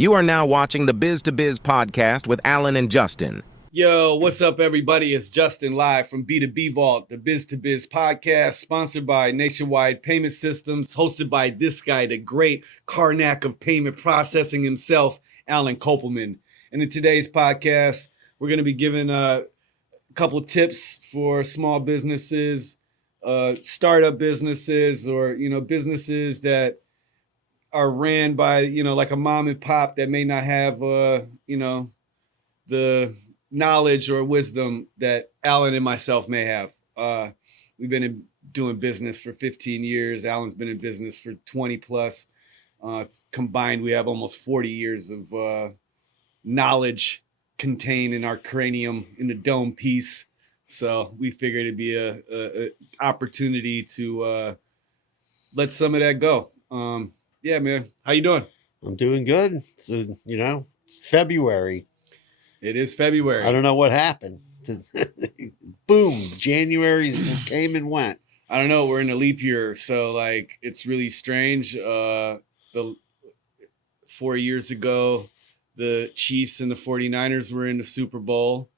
You are now watching the Biz to Biz podcast with Alan and Justin. Yo, what's up, everybody? It's Justin live from B2B Vault, the Biz to Biz podcast, sponsored by Nationwide Payment Systems, hosted by this guy, the great Karnak of payment processing himself, Alan Kopelman. And in today's podcast, we're going to be giving a couple tips for small businesses, startup businesses, or businesses that are ran by like a mom and pop that may not have the knowledge or wisdom that Alan and myself may have. We've been doing business for 15 years. Alan's been in business for 20 plus. Combined, we have almost 40 years of knowledge contained in our cranium in the dome piece. So we figured it'd be a opportunity to let some of that go. Yeah, man. How you doing? I'm doing good. So, February. It is February. I don't know what happened. Boom. January came and went. I don't know. We're in a leap year. So, it's really strange. 4 years ago, the Chiefs and the 49ers were in the Super Bowl.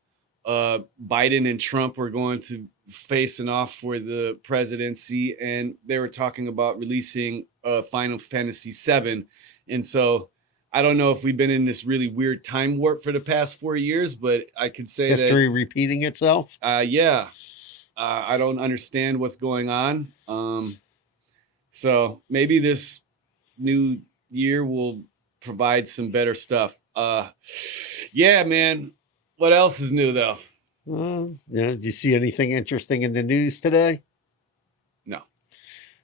Biden and Trump were going to facing off for the presidency, and they were talking about releasing Final Fantasy VII. And so I don't know if we've been in this really weird time warp for the past 4 years, but I could say history repeating itself. Yeah. I don't understand what's going on. So maybe this new year will provide some better stuff. Yeah, man. What else is new though? Did you see anything interesting in the news today? No.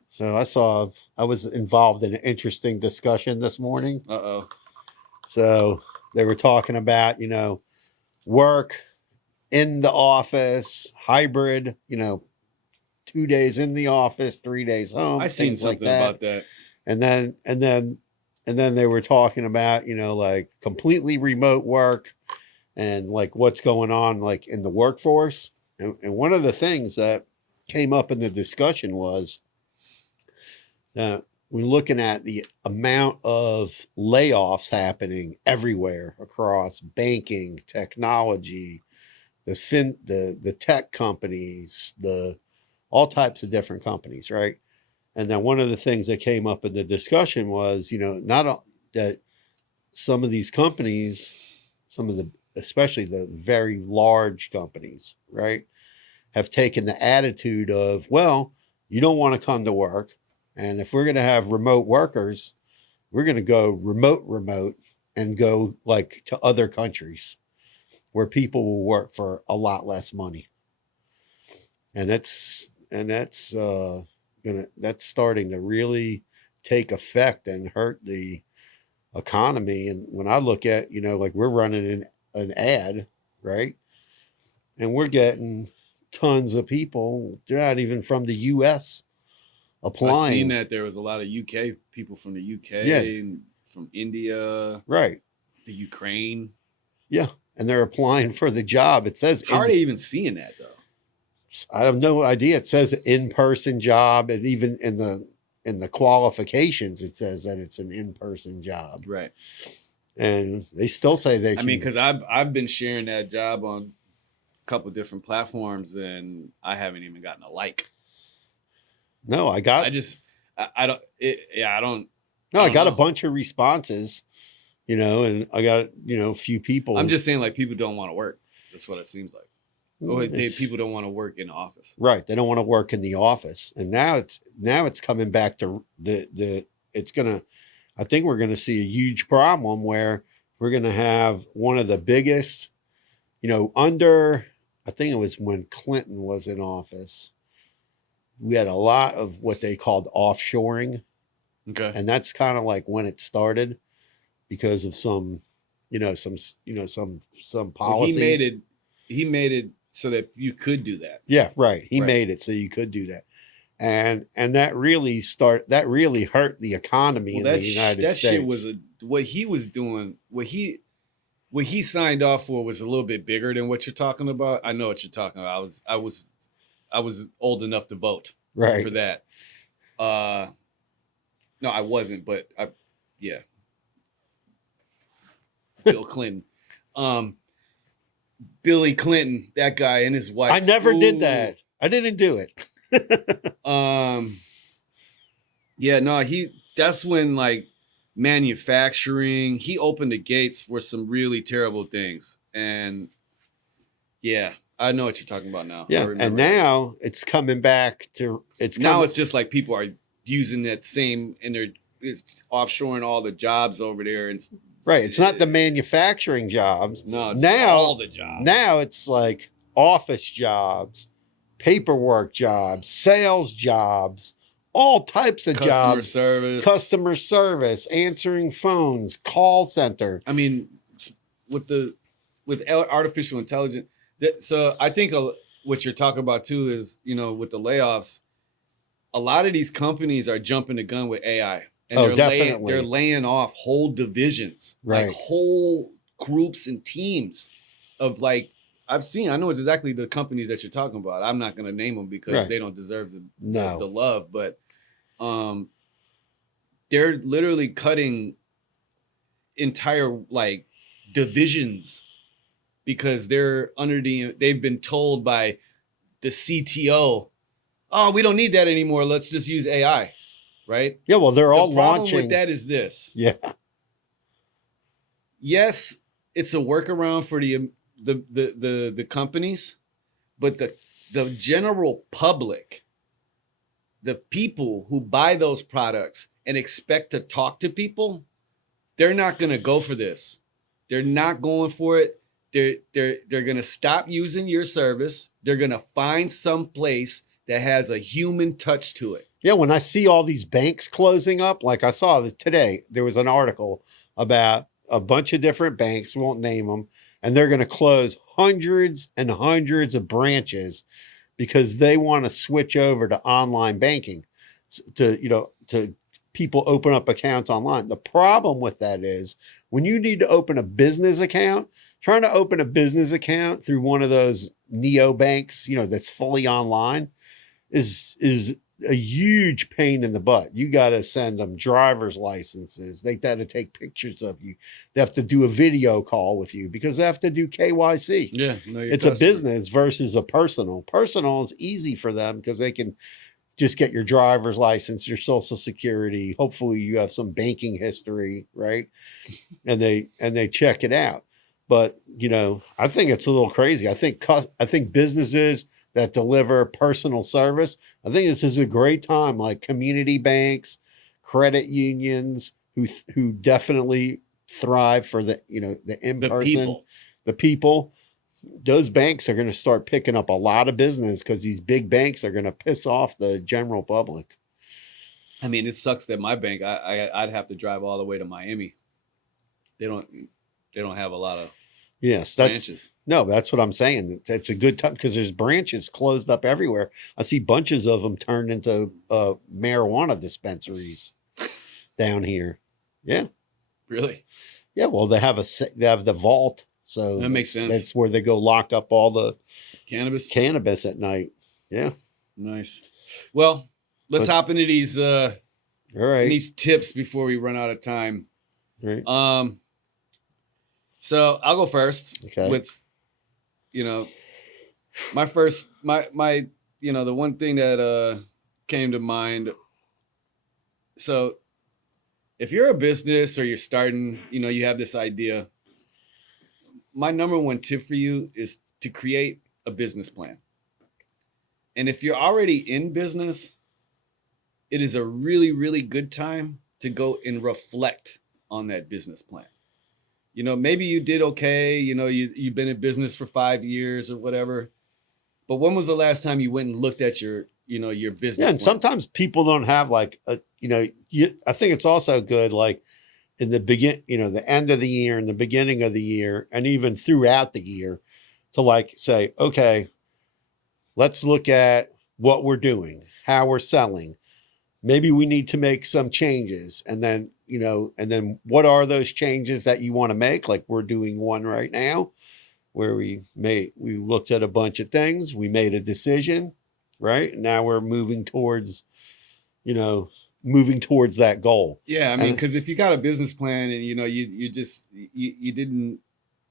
So I was involved in an interesting discussion this morning. Uh-oh. So they were talking about, work in the office, hybrid, 2 days in the office, 3 days home. I seen something about that. And then they were talking about, like completely remote work and like what's going on like in the workforce. And one of the things that came up in the discussion was that we're looking at the amount of layoffs happening everywhere across banking, technology, the tech companies, all types of different companies, right? And then one of the things that came up in the discussion was, that some of these companies, especially the very large companies, right, have taken the attitude of, well, you don't want to come to work. And if we're going to have remote workers, we're going to go remote and go like to other countries where people will work for a lot less money. And that's starting to really take effect and hurt the economy. And when I look at, like we're running an ad, right? And we're getting tons of people. They're not even from the US applying. I've seen that there was a lot of UK people from the UK, and from India, right? The Ukraine, yeah, and they're applying for the job. It says, how are they even seeing that though? I have no idea. It says in-person job, and even in the qualifications, it says that it's an in-person job, right? And they still say they. I mean, because I've been sharing that job on a couple different platforms, and I haven't even gotten a like. No, I got a bunch of responses, and I got, a few people. I'm just saying, like, people don't want to work. That's what it seems like. People don't want to work in the office. Right. They don't want to work in the office. And now it's coming back to I think we're going to see a huge problem where we're going to have one of the biggest, I think it was when Clinton was in office, we had a lot of what they called offshoring. Okay. And that's kind of like when it started because of some policies. Well, he made it so that you could do that. Yeah, right. He made it so you could do that. And that really hurt the economy in the United States. That shit was what he was doing, what he signed off for was a little bit bigger than what you're talking about. I know what you're talking about. I was old enough to vote for that. No, I wasn't, but yeah. Bill Clinton. Billy Clinton, that guy and his wife. I never Ooh. did that. I didn't do it. Yeah, no, that's when like manufacturing, he opened the gates for some really terrible things. And yeah, I know what you're talking about now. Yeah, and now it's coming back to now it's just like people are using that same and it's offshoring all the jobs over there and right. It's not the manufacturing jobs. No, it's now all the jobs. Now it's like office jobs, paperwork jobs, sales jobs, all types of jobs. Customer service, answering phones, call center. I mean, with artificial intelligence. So I think what you're talking about too is, with the layoffs, a lot of these companies are jumping the gun with AI. And they're laying off whole divisions, right. like whole groups and teams of like, I know exactly the companies that you're talking about. I'm not going to name them because they don't deserve the love, but they're literally cutting entire like divisions because they've been told by the CTO, oh, we don't need that anymore. Let's just use AI. Right? Yeah, well, they're all launching. The problem with that is this. Yeah. Yes, it's a workaround for the companies, but the general public, the people who buy those products and expect to talk to people, they're not going to go for this. They're not going for it. They're going to stop using your service. They're going to find some place that has a human touch to it. Yeah, when I see all these banks closing up, like I saw that today, there was an article about a bunch of different banks, won't name them, and they're going to close hundreds and hundreds of branches because they want to switch over to online banking to people open up accounts online. The problem with that is when you need to open a business account, trying to open a business account through one of those neobanks, that's fully online is a huge pain in the butt. You got to send them driver's licenses. They got to take pictures of you. They have to do a video call with you because they have to do KYC. Yeah. It's a business versus a personal. Personal is easy for them because they can just get your driver's license, your social security. Hopefully you have some banking history, right? And they check it out. But, I think it's a little crazy. I think businesses that deliver personal service, I think this is a great time, like community banks, credit unions who definitely thrive for the in-person, the people. Those banks are going to start picking up a lot of business because these big banks are going to piss off the general public. I mean, it sucks that my bank, I'd have to drive all the way to Miami. They don't have a lot of branches. No, that's what I'm saying. It's a good time because there's branches closed up everywhere. I see bunches of them turned into marijuana dispensaries down here. Yeah. Really? Yeah. Well, they have the vault, so that makes sense. That's where they go lock up all the cannabis at night. Yeah. Nice. Well, let's hop into these all right. these tips before we run out of time. Right. So I'll go first with, my first, the one thing that came to mind. So if you're a business or you're starting, you have this idea, my number one tip for you is to create a business plan. And if you're already in business, it is a really, really good time to go and reflect on that business plan. Maybe you did okay, you've been in business for 5 years or whatever. But when was the last time you went and looked at your business? Yeah, and sometimes people don't have I think it's also good, like in the the end of the year and the beginning of the year, and even throughout the year, to say, okay, let's look at what we're doing, how we're selling. Maybe we need to make some changes, and then what are those changes that you want to make? Like we're doing one right now where we looked at a bunch of things. We made a decision, right? Now we're moving towards, moving towards that goal. Yeah, I mean, And- because if you got a business plan and you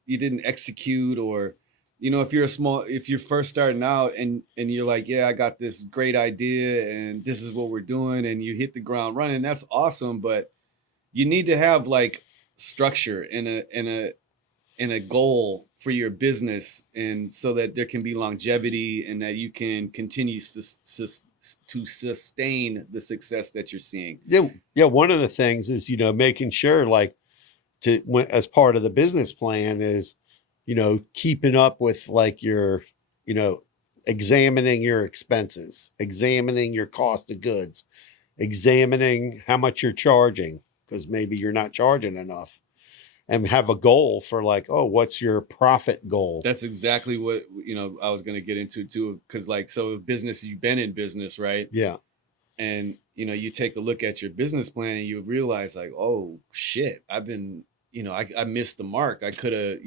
didn't execute, or if you're first starting out and you're like, yeah, I got this great idea and this is what we're doing, and you hit the ground running, that's awesome. But you need to have like structure and a goal for your business, and so that there can be longevity and that you can continue to sustain the success that you're seeing. Yeah. One of the things is, making sure like as part of the business plan is, keeping up with like your, examining your expenses, examining your cost of goods, examining how much you're charging, because maybe you're not charging enough, and have a goal for like, oh, what's your profit goal? That's exactly what I was going to get into too, because like, so business, you've been in business, right? Yeah. And you take a look at your business plan and you realize like, oh shit, I've been, I missed the mark. I could have,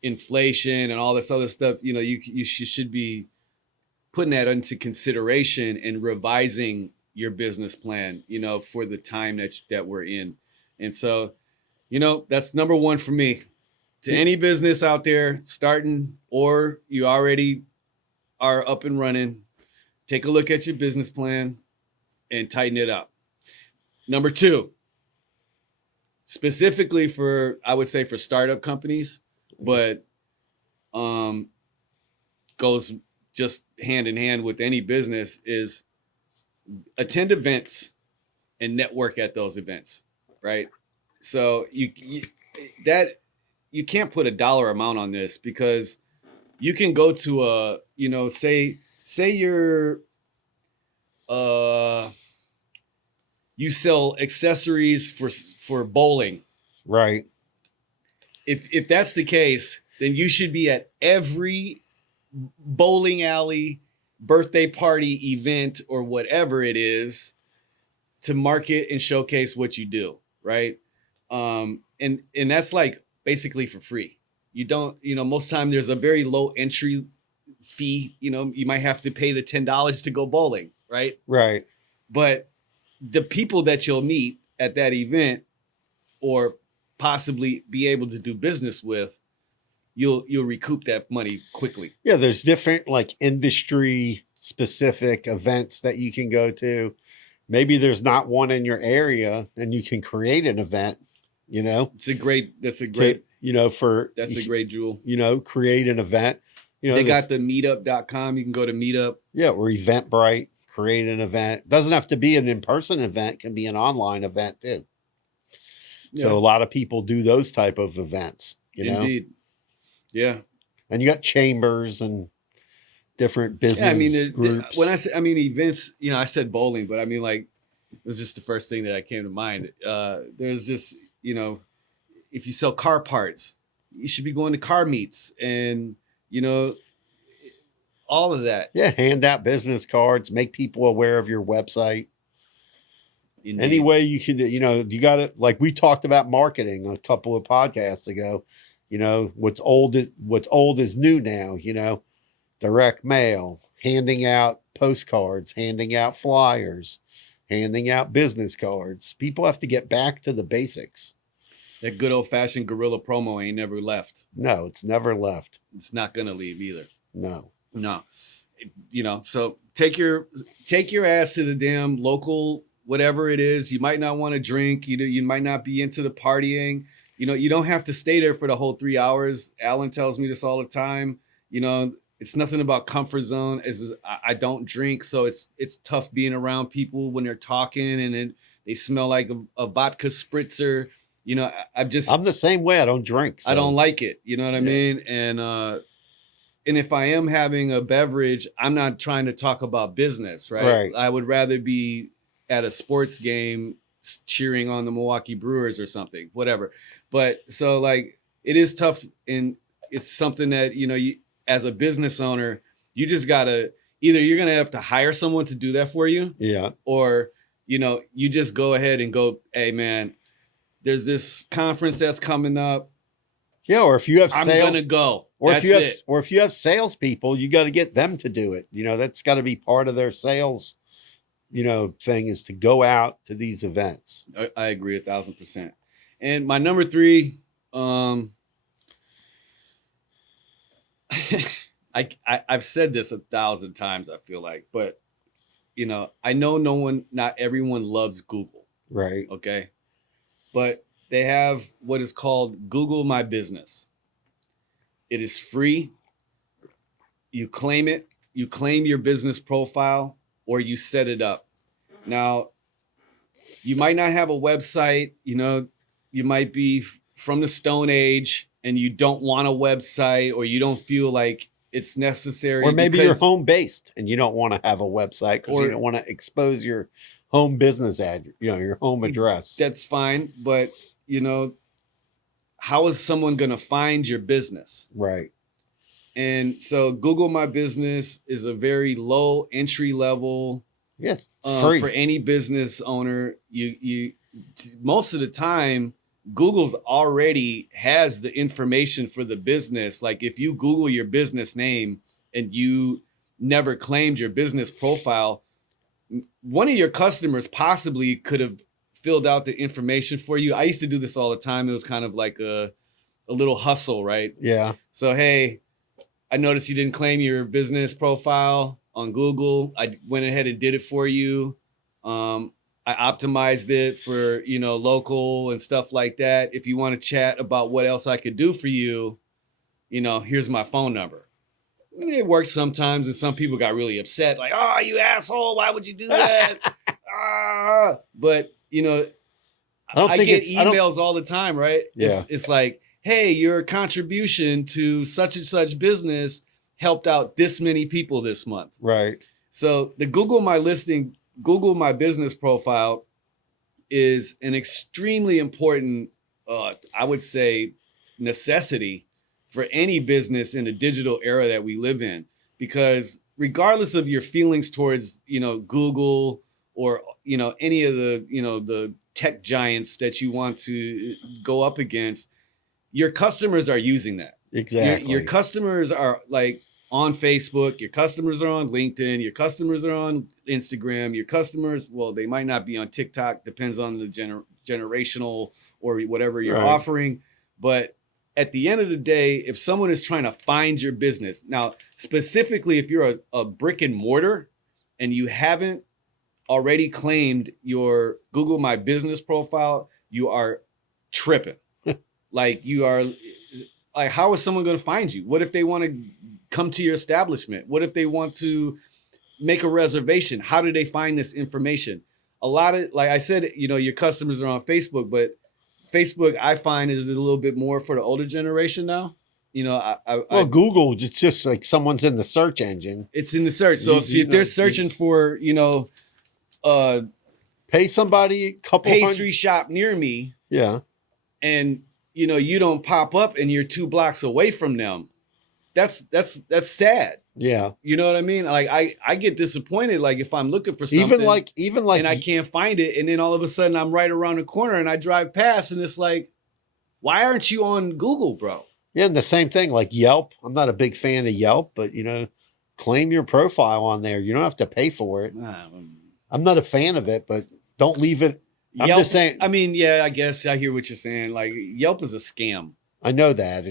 inflation and all this other stuff, you should be putting that into consideration and revising your business plan, for the time that we're in. And so, that's number one for me. To any business out there starting, or you already are up and running, take a look at your business plan and tighten it up. Number two, specifically I would say for startup companies, but goes just hand in hand with any business, is attend events and network at those events, right? So you can't put a dollar amount on this, because you can go to say you're you sell accessories for bowling. Right. If that's the case, then you should be at every bowling alley, birthday party event, or whatever it is, to market and showcase what you do, right? And that's like basically for free. You don't, most time there's a very low entry fee. You might have to pay the $10 to go bowling, right? Right. But the people that you'll meet at that event, or possibly be able to do business with, you'll recoup that money quickly. Yeah, there's different like industry specific events that you can go to. Maybe there's not one in your area and you can create an event, That's a great jewel. Create an event. They got the meetup.com. You can go to Meetup. Yeah, or Eventbrite, create an event. Doesn't have to be an in-person event, it can be an online event too. Yeah. So a lot of people do those type of events, Indeed. Yeah. And you got chambers and different business groups. When I say, events, I said bowling, but like, it was just the first thing that came to mind. There's just, if you sell car parts, you should be going to car meets and, all of that. Yeah, hand out business cards, make people aware of your website. Indeed. Any way you can, you got to, like we talked about marketing a couple of podcasts ago, what's old is new now, direct mail, handing out postcards, handing out flyers, handing out business cards. People have to get back to the basics. That good old fashioned guerrilla promo ain't never left. No, it's never left. It's not going to leave either. No. So take your ass to the damn local, whatever it is. You might not want to drink. You might not be into the partying. You don't have to stay there for the whole 3 hours. Alan tells me this all the time. It's nothing about comfort zone. I don't drink, so it's tough being around people when they're talking and they smell like a vodka spritzer. I'm the same way. I don't drink. So. I don't like it. You know what I mean? And if I am having a beverage, I'm not trying to talk about business, right? I would rather be at a sports game cheering on the Milwaukee Brewers or something, whatever. But so like, it is tough, and it's something that, you as a business owner, you just gotta, either you're going to have to hire someone to do that for you. Yeah. Or, you just go ahead and go, hey man, there's this conference that's coming up. Yeah. Or if you have sales, I'm going to go. Or if you have salespeople, you got to get them to do it. That's got to be part of their sales thing is to go out to these events. I agree 1,000%. And my number 3, I've said this 1,000 times, I feel like, but I know not everyone loves Google. Right. Okay. But they have what is called Google My Business. It is free. You claim it. You claim your business profile, or you set it up. Now, you might not have a website. You might be from the Stone Age and you don't want a website, or you don't feel like it's necessary. Or maybe you're home based and you don't want to have a website because you don't want to expose your home business your home address. That's fine. But, how is someone going to find your business? Right. And so Google My Business is a very low entry level. Yeah, it's free for any business owner. You most of the time, Google's already has the information for the business. Like if you Google your business name and you never claimed your business profile, one of your customers possibly could have filled out the information for you. I used to do this all the time. It was kind of like a little hustle, right? Yeah. So, hey, I noticed you didn't claim your business profile on Google. I went ahead and did it for you. I optimized it for, local and stuff like that. If you want to chat about what else I could do for you, here's my phone number. It works sometimes, and some people got really upset, like, "Oh, you asshole! Why would you do that?" But I get emails all the time, right? Yeah. It's like, "Hey, your contribution to such and such business helped out this many people this month." Right. So the Google My Business profile is an extremely important, I would say, necessity for any business in the digital era that we live in, because regardless of your feelings towards, Google or, any of the tech giants that you want to go up against, your customers are using that. Exactly. Your customers are like on Facebook, your customers are on LinkedIn, your customers are on Instagram, your customers, well, they might not be on TikTok, depends on the generational or whatever you're offering. But at the end of the day, if someone is trying to find your business, now, specifically, if you're a brick and mortar and you haven't already claimed your Google My Business profile, you are tripping. Like how is someone going to find you? What if they want to come to your establishment? What if they want to make a reservation? How do they find this information? A lot of, like I said, your customers are on Facebook, but Facebook, I find, is a little bit more for the older generation now. Google, it's just like someone's in the search engine. It's in the search. So if they're searching for, pay somebody a couple pastry shop near me. Yeah. And, you don't pop up and you're 2 blocks away from them. That's sad. Yeah. You know what I mean? Like I get disappointed. Like if I'm looking for something, even like, and I can't find it, and then all of a sudden I'm right around the corner and I drive past, and it's like, why aren't you on Google, bro? Yeah, and the same thing like Yelp. I'm not a big fan of Yelp, but claim your profile on there. You don't have to pay for it. I'm not a fan of it, but don't leave it. Yelp, I'm just saying. I mean, yeah, I guess I hear what you're saying. Like Yelp is a scam. I know that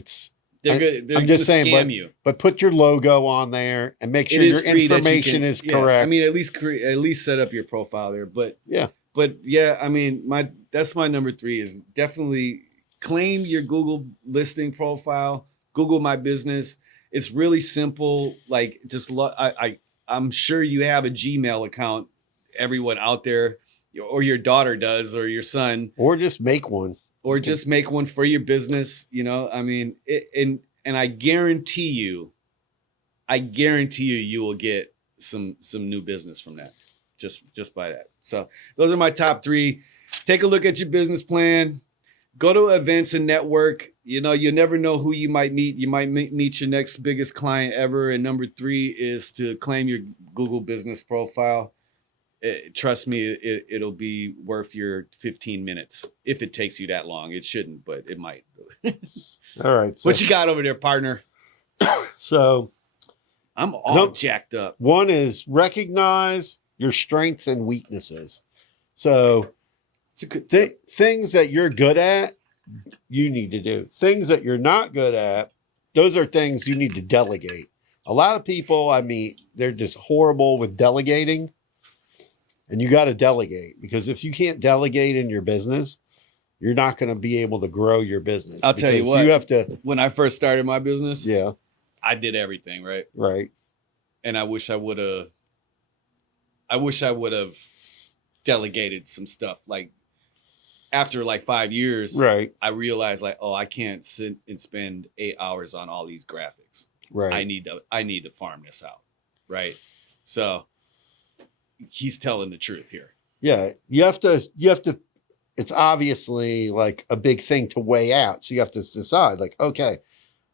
They're I'm just saying, scam you. But put your logo on there and make sure your information is correct. I mean, at least set up your profile there. But yeah, I mean, that's my number 3 is definitely claim your Google listing profile. Google My Business. It's really simple. Like just I'm sure you have a Gmail account. Everyone out there, or your daughter does, or your son, or just make one. Or just make one for your business, I mean, and I guarantee you, you will get some new business from that, just by that. So those are my top 3. Take a look at your business plan. Go to events and network. You never know who you might meet. You might meet your next biggest client ever. And number 3 is to claim your Google business profile. Trust me, it'll be worth your 15 minutes if it takes you that long. It shouldn't, but it might. All right. So, what you got over there, partner? So I'm all jacked up. One is recognize your strengths and weaknesses. So It's a good. things that you're good at, you need to do. Things that you're not good at, those are things you need to delegate. A lot of people, I mean, they're just horrible with delegating, and you got to delegate, because if you can't delegate in your business, you're not going to be able to grow your business. I'll tell you Because what. you have to, When I first started my business, yeah, I did everything, right? right, And I wish I would have delegated some stuff. Like after like 5 years, right, I realized like, oh, I can't sit and spend 8 hours on all these graphics. right. I need to farm this out. Right. So he's telling the truth here. Yeah, you have to, it's obviously like a big thing to weigh out. So you have to decide like, okay,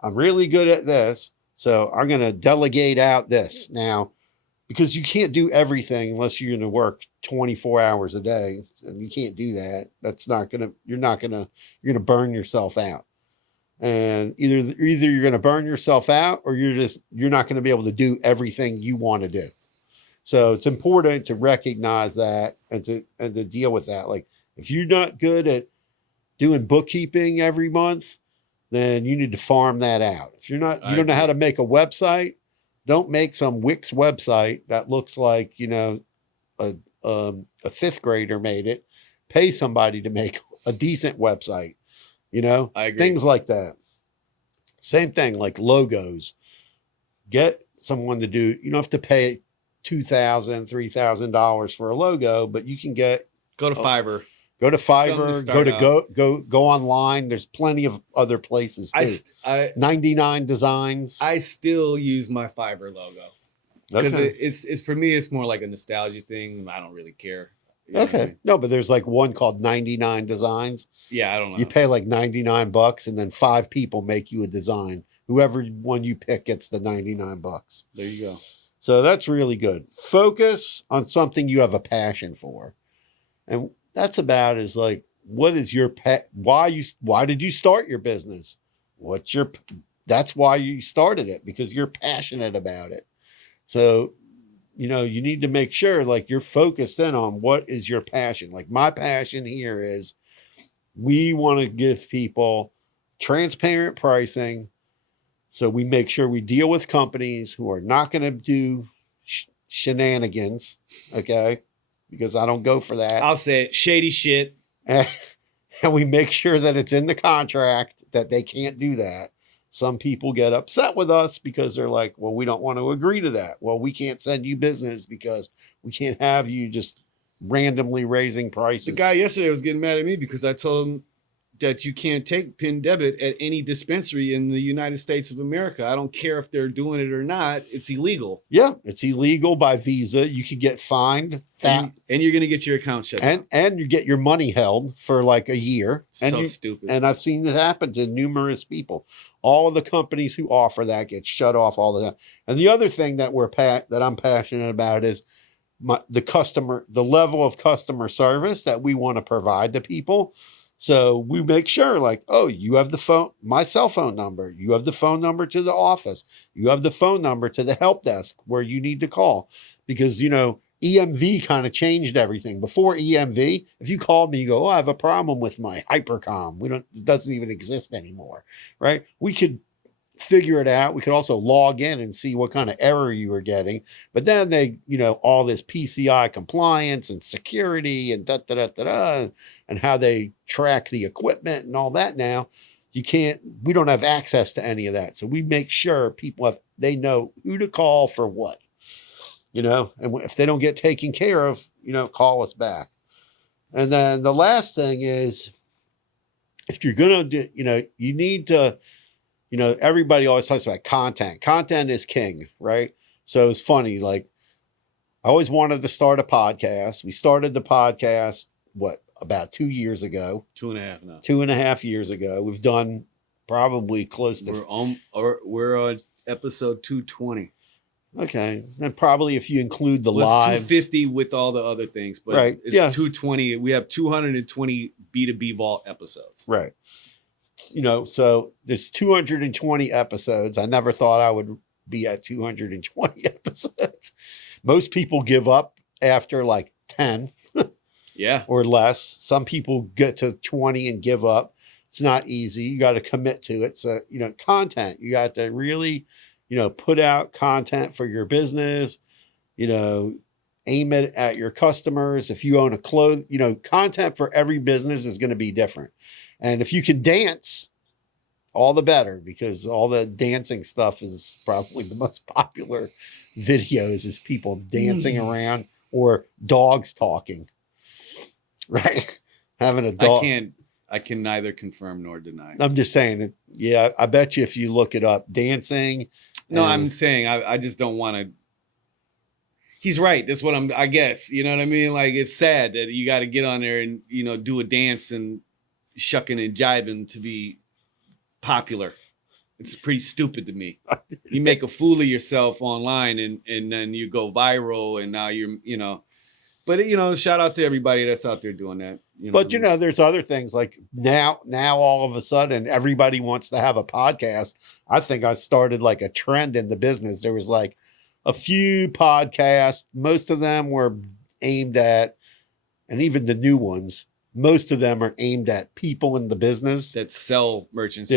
I'm really good at this, so I'm going to delegate out this now, because you can't do everything unless you're going to work 24 hours a day. And you can't do that. That's not going to, you're going to burn yourself out. And either you're going to burn yourself out, or you're not going to be able to do everything you want to do. So it's important to recognize that and to deal with that. Like if you're not good at doing bookkeeping every month, then you need to farm that out. If you don't know how to make a website, don't make some Wix website that looks like, a fifth grader made it. Pay somebody to make a decent website, I agree. things like that. Same thing, like logos. Get someone to do, you don't have to pay $2,000, $3,000 for a logo, but you can go to Fiverr. Go to Something to Fiverr, start go online. There's plenty of other places too. 99 Designs. I still use my Fiverr logo because it's for me. It's more like a nostalgia thing. I don't really care. You know what I Okay. mean? No, but there's like one called 99 Designs. Yeah, I don't know. You pay like $99 and then 5 people make you a design. Whoever one you pick gets the $99. There you go. So that's really good. Focus on something you have a passion for. And that's about is like, what is your why did you start your business? That's why you started it, because you're passionate about it. So, you need to make sure like you're focused in on what is your passion. Like my passion here is we want to give people transparent pricing. So we make sure we deal with companies who are not going to do shenanigans. Okay. Because I don't go for that. I'll say it, shady shit. And we make sure that it's in the contract that they can't do that. Some people get upset with us because they're like, well, we don't want to agree to that. Well, we can't send you business because we can't have you just randomly raising prices. The guy yesterday was getting mad at me because I told him that you can't take PIN debit at any dispensary in the United States of America. I don't care if they're doing it or not. It's illegal. Yeah, it's illegal by Visa. You could get fined. And you're going to get your account shut down. And you get your money held for like a year. Stupid. And I've seen it happen to numerous people. All of the companies who offer that get shut off all the time. And the other thing that I'm passionate about is the level of customer service that we want to provide to people. So we make sure like, oh, you have my cell phone number. You have the phone number to the office. You have the phone number to the help desk where you need to call. Because, EMV kind of changed everything. Before EMV, if you called me, you go, oh, I have a problem with my Hypercom. It doesn't even exist anymore, right? We could figure it out. We could also log in and see what kind of error you were getting. But then they, all this PCI compliance and security and and how they track the equipment and all that now, we don't have access to any of that. So we make sure they know who to call for what. And if they don't get taken care of, call us back. And then the last thing is, if you're going to do, you need to, everybody always talks about content. Content is king, right? So it's funny. Like I always wanted to start a podcast. We started the podcast, about 2 years ago? 2.5 now. 2.5 years ago. We've done probably close to. We're on episode 220. Okay, and probably if you include the lives, 250 with all the other things, but right. It's 220. We have 220 B2B Vault episodes. Right. So there's 220 episodes. I never thought I would be at 220 episodes. Most people give up after like 10 Yeah. or less. Some people get to 20 and give up. It's not easy. You got to commit to it. So, content, you got to really, put out content for your business, aim it at your customers. If you own a content for every business is going to be different. And if you can dance, all the better, because all the dancing stuff is probably the most popular videos is people dancing around or dogs talking, right? Having a dog. I can neither confirm nor deny. I'm just saying it. Yeah. I bet you if you look it up, dancing. No, I'm saying I just don't want to. He's right. That's what I guess. You know what I mean? Like, it's sad that you got to get on there and, do a dance and shucking and jiving to be popular. It's pretty stupid to me. You make a fool of yourself online and then you go viral and now but shout out to everybody that's out there doing that. But there's other things like now all of a sudden everybody wants to have a podcast. I think I started like a trend in the business. There was like a few podcasts. Most of them were aimed at, and even the new ones, most of them are aimed at people in the business that sell merchant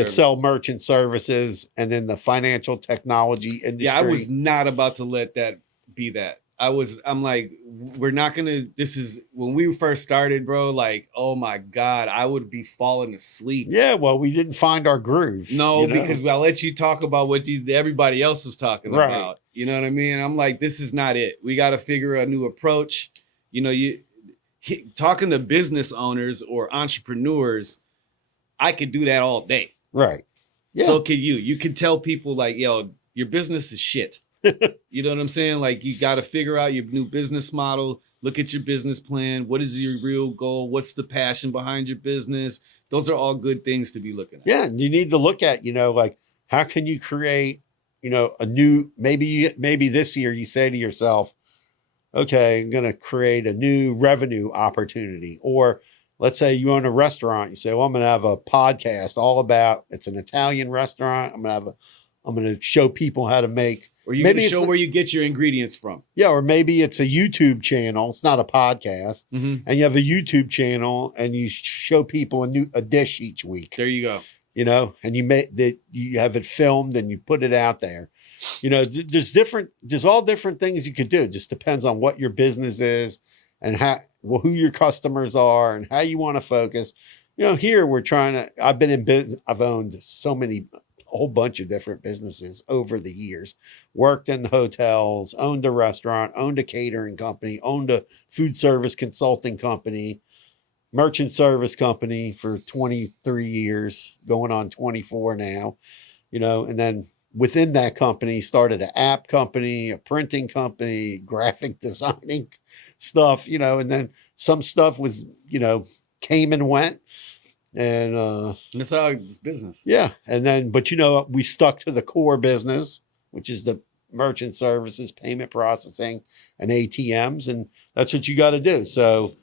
services. And in the financial technology industry. Yeah, I was not about to let that be that. I'm like, we're not going to, this is when we first started, bro, like, oh my God, I would be falling asleep. Yeah, well, we didn't find our groove. No, because I'll let you talk about what everybody else was talking about. You know what I mean? I'm like, this is not it. We got to figure a new approach. Talking to business owners or entrepreneurs, I could do that all day. Right. Yeah. So could you. You could tell people like, yo, your business is shit. You know what I'm saying? Like, you got to figure out your new business model. Look at your business plan. What is your real goal? What's the passion behind your business? Those are all good things to be looking at. Yeah. And you need to look at, like, how can you create, a new, maybe this year you say to yourself, okay, I'm going to create a new revenue opportunity. Or let's say you own a restaurant. You say, well, I'm going to have a podcast all about, it's an Italian restaurant. I'm going to show people how to make. Or you going to show where you get your ingredients from. Yeah. Or maybe it's a YouTube channel. It's not a podcast. Mm-hmm. And you have a YouTube channel and you show people a dish each week. There you go. And you have it filmed and you put it out there. There's all different things you could do. It just depends on what your business is and who your customers are and how you want to focus. Here we're trying to, I've been in business. I've owned a whole bunch of different businesses over the years, worked in hotels, owned a restaurant, owned a catering company, owned a food service consulting company, merchant service company for 23 years, going on 24 now, and then within that company started an app company, a printing company, graphic designing stuff, and then some stuff was, came and went. And that's how it's business. Yeah. And then, but we stuck to the core business, which is the merchant services, payment processing, and ATMs. And that's what you got to do. So,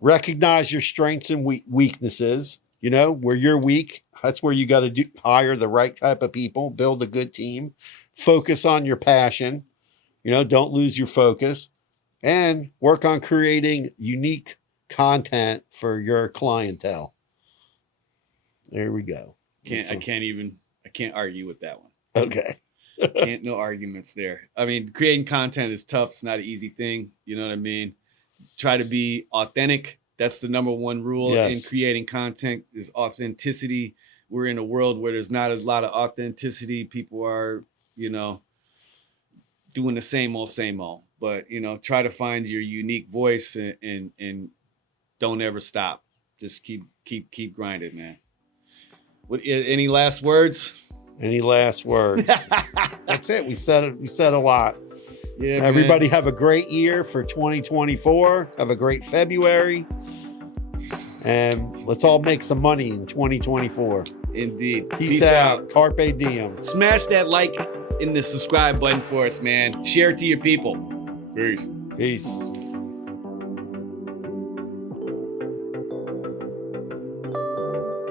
recognize your strengths and weaknesses, where you're weak. That's where you got to hire the right type of people, build a good team, focus on your passion, don't lose your focus, and work on creating unique content for your clientele. There we go. I can't argue with that one. Okay. No arguments there. I mean, creating content is tough. It's not an easy thing. You know what I mean? Try to be authentic. That's the number one rule in creating content is authenticity. We're in a world where there's not a lot of authenticity. People are, doing the same old. But, try to find your unique voice and don't ever stop. Just keep grinding, man. Any last words? Any last words? That's it. We said it. We said a lot. Yeah. Everybody have a great year for 2024. Have a great February. And let's all make some money in 2024. Indeed. Peace out. Carpe diem. Smash that like and the subscribe button for us, man. Share it to your people. Peace. Peace.